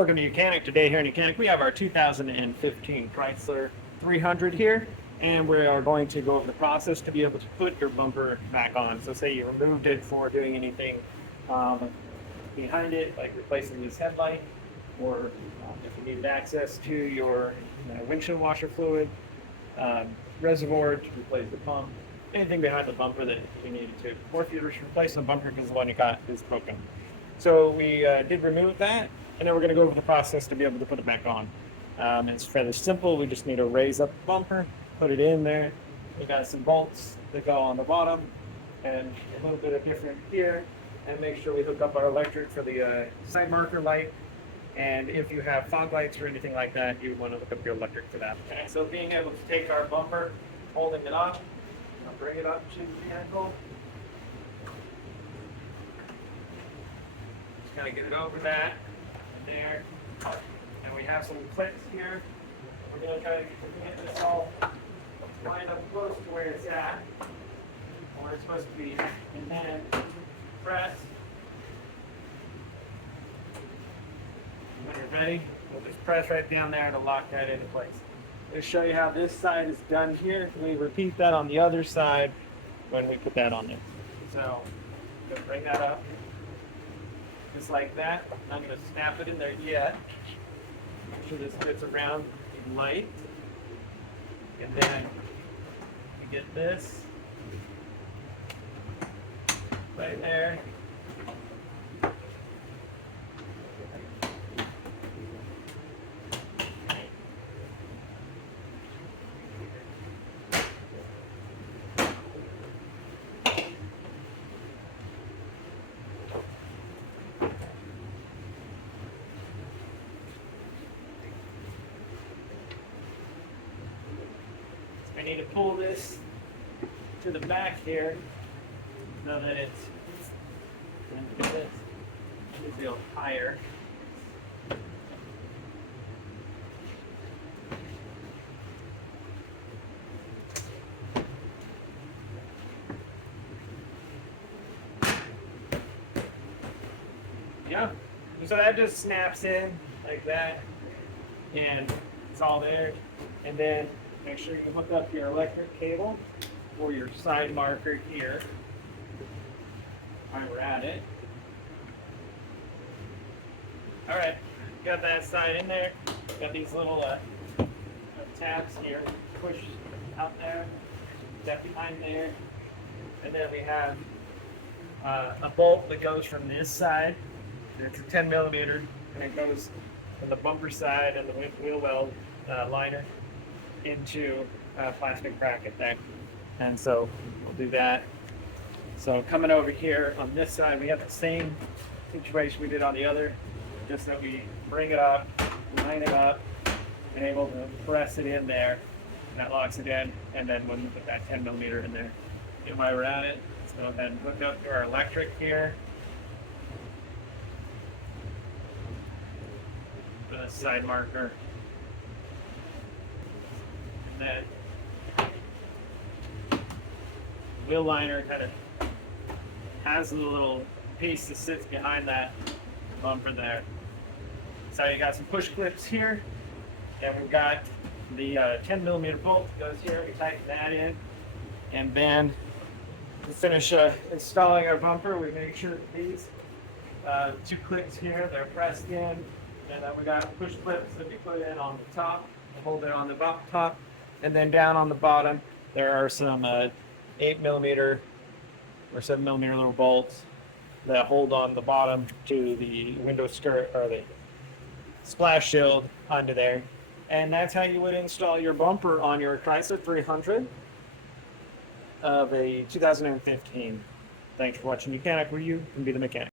Welcome to Mechanic. Today here in Mechanic we have our 2015 Chrysler 300 here, and we are going to go over the process to be able to put your bumper back on. So say you removed it for doing anything behind it, like replacing this headlight, or if you needed access to your windshield washer fluid, reservoir to replace the pump, anything behind the bumper that you needed to, or if you just replace the bumper because the one you got is broken. So we did remove that, and then we're going to go over the process to be able to put it back on. It's fairly simple. We just need to raise up the bumper, put it in there. We got some bolts that go on the bottom, and a little bit of different here, and make sure we hook up our electric for the side marker light. And if you have fog lights or anything like that, you want to hook up your electric for that. Okay, so being able to take our bumper, holding it up, I'll bring it up to the vehicle. Just kind of get it over that, there. And we have some clips here. We're going to try to get this all lined up close to where it's at, where it's supposed to be. And then press. When you're ready, we'll just press right down there to lock that into place. I'll show you how this side is done here. We repeat that on the other side when we put that on there. So, just bring that up, just like that. I'm going to snap it in there yet. Make sure this fits around the light. And then we get this right there. I need to pull this to the back here so that it's a little higher. Yeah, so that just snaps in like that, and it's all there. And then make sure you hook up your electric cable or your side marker here while we're at it. All right, got that side in there. Got these little tabs here. Push out there, that behind there. And then we have a bolt that goes from this side. It's a 10 millimeter, and it goes from the bumper side and the wheel well liner into a plastic bracket there. And so we'll do that. So coming over here on this side, we have the same situation we did on the other, just that we bring it up, line it up, and able to press it in there, and that locks it in. And then when we put that 10 millimeter in there, and while we're at it, let's go ahead and hook up to our electric here. Put a side marker. That wheel liner kind of has a little piece that sits behind that bumper there. So you got some push clips here, and we've got the 10 millimeter bolt that goes here. We tighten that in, and then to finish installing our bumper, we make sure that these two clips here, they're pressed in, and then we got push clips that we put in on the top, hold it on the top. And then down on the bottom, there are some 8 millimeter or 7 millimeter little bolts that hold on the bottom to the window skirt or the splash shield under there. And that's how you would install your bumper on your Chrysler 300 of a 2015. Thanks for watching Mechanic, where you can be the mechanic.